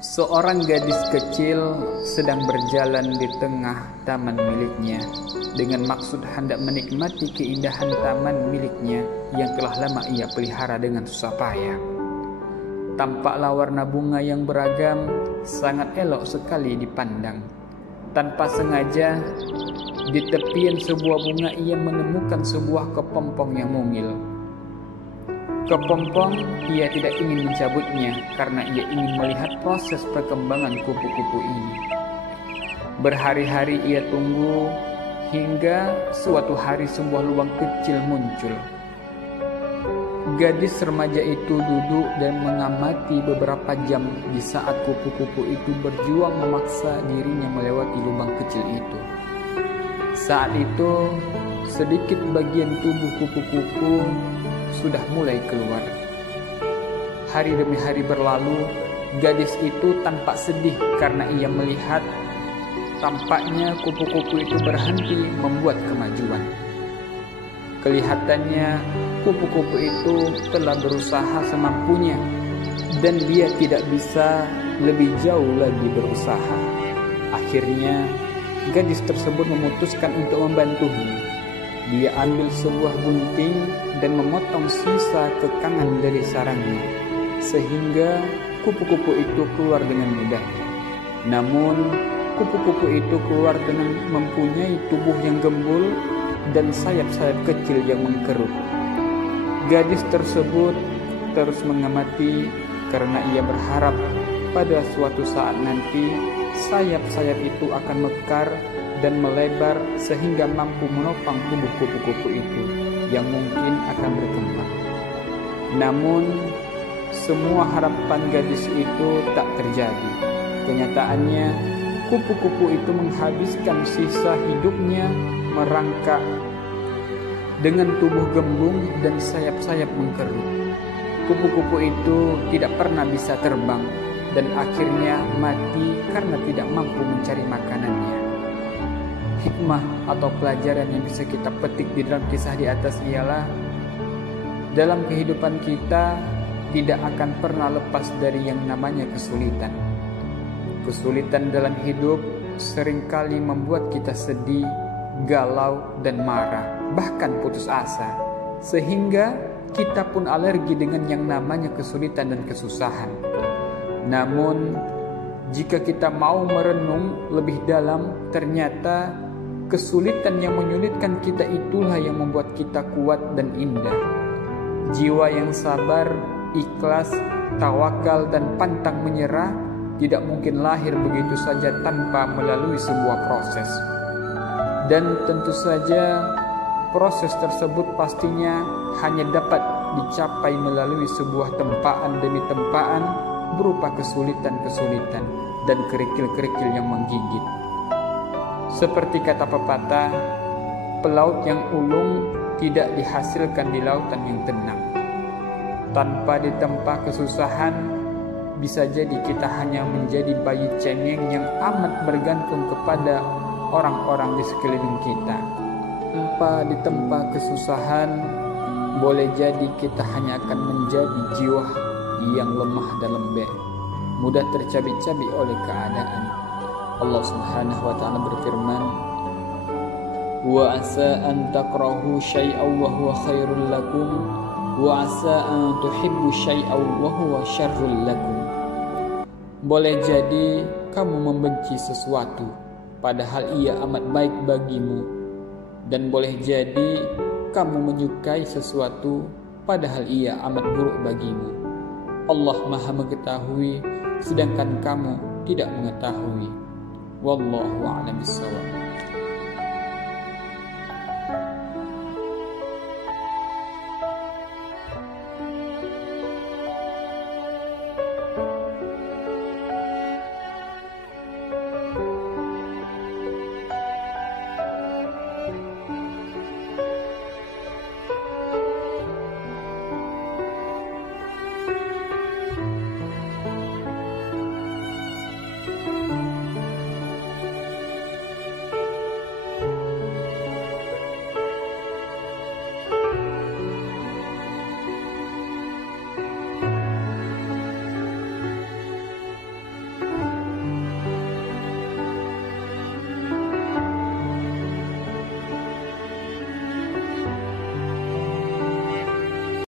Seorang gadis kecil sedang berjalan di tengah taman miliknya dengan maksud hendak menikmati keindahan taman miliknya yang telah lama ia pelihara dengan susah payah. Tampaklah warna bunga yang beragam sangat elok sekali dipandang. Tanpa sengaja, di tepian sebuah bunga ia menemukan sebuah kepompong yang mungil. Kepompong ia tidak ingin mencabutnya karena ia ingin melihat proses perkembangan kupu-kupu ini. Berhari-hari ia tunggu hingga suatu hari sebuah lubang kecil muncul. Gadis remaja itu duduk dan mengamati beberapa jam di saat kupu-kupu itu berjuang memaksa dirinya melewati lubang kecil itu. Saat itu, sedikit bagian tubuh kupu-kupu sudah mulai keluar. Hari demi hari berlalu, gadis itu tampak sedih karena ia melihat tampaknya kupu-kupu itu berhenti membuat kemajuan. Kelihatannya kupu-kupu itu telah berusaha semampunya dan dia tidak bisa lebih jauh lagi berusaha. Akhirnya, gadis tersebut memutuskan untuk membantunya. Dia ambil sebuah gunting dan memotong sisa kekangan dari sarangnya, sehingga kupu-kupu itu keluar dengan mudah. Namun, kupu-kupu itu keluar dengan mempunyai tubuh yang gembul dan sayap-sayap kecil yang mengkerut. Gadis tersebut terus mengamati karena ia berharap pada suatu saat nanti sayap-sayap itu akan mekar dan melebar sehingga mampu menopang tubuh kupu-kupu itu yang mungkin akan berkembang. Namun, semua harapan gadis itu tak terjadi. Kenyataannya, kupu-kupu itu menghabiskan sisa hidupnya merangkak dengan tubuh gembung dan sayap-sayap mengkerut. Kupu-kupu itu tidak pernah bisa terbang dan akhirnya mati karena tidak mampu mencari makanannya. Hikmah atau pelajaran yang bisa kita petik di dalam kisah di atas ialah dalam kehidupan kita tidak akan pernah lepas dari yang namanya kesulitan. Kesulitan dalam hidup seringkali membuat kita sedih, galau, dan marah, bahkan putus asa, sehingga kita pun alergi dengan yang namanya kesulitan dan kesusahan. Namun, jika kita mau merenung lebih dalam, ternyata kesulitan yang menyulitkan kita itulah yang membuat kita kuat dan indah. Jiwa yang sabar, ikhlas, tawakal, dan pantang menyerah tidak mungkin lahir begitu saja tanpa melalui sebuah proses. Dan tentu saja proses tersebut pastinya hanya dapat dicapai melalui sebuah tempaan demi tempaan berupa kesulitan-kesulitan dan kerikil-kerikil yang menggigit. Seperti kata pepatah, pelaut yang ulung tidak dihasilkan di lautan yang tenang. Tanpa ditempa kesusahan, bisa jadi kita hanya menjadi bayi cengeng yang amat bergantung kepada orang-orang di sekeliling kita. Tanpa ditempa kesusahan, boleh jadi kita hanya akan menjadi jiwa yang lemah dan lembek, mudah tercabik-cabik oleh keadaan. Allah Subhanahu wa ta'ala berfirman, "Wa asa an takrahu syai'an wa huwa khairul lakum, wa asa an tuhibbu syai'an wa huwa syarrul lakum." Boleh jadi kamu membenci sesuatu padahal ia amat baik bagimu, dan boleh jadi kamu menyukai sesuatu padahal ia amat buruk bagimu. Allah Maha mengetahui sedangkan kamu tidak mengetahui. Wallahu a'lam bishawab.